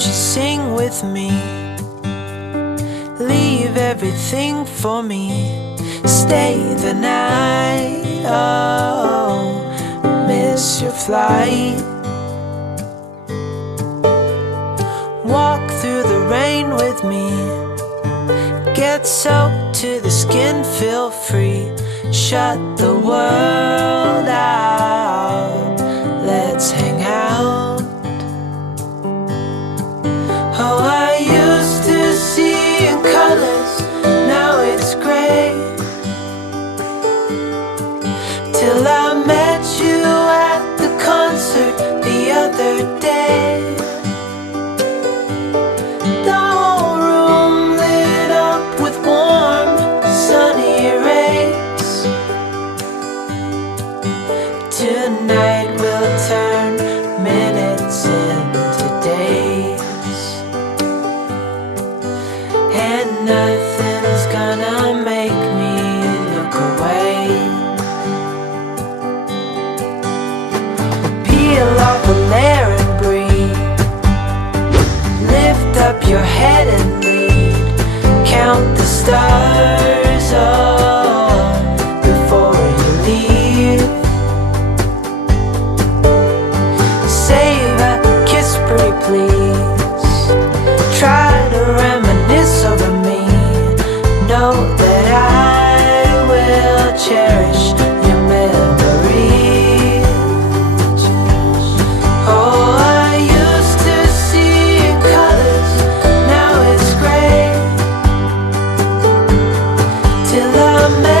Won't you sing with me? Leave everything for me. Stay the night. Oh, miss your flight. Walk through the rain with me. Get soaked to the skin, feel free. Shut the world out. Let's hang out. Oh, I used to see in colors, now it's gray. Till I met you at the concert the other day. The whole room lit up with warm, sunny rays. Tonight we'll turn minutes into days, and nothing's gonna make me look away. Peel off a layer and breathe. Lift up your head and lead. Count the stars, oh, before you leave. Save a kiss, pretty please. Try to reminisce over me. Know that I will cherish your memories. Oh, I used to see in colors, now it's gray. Till I met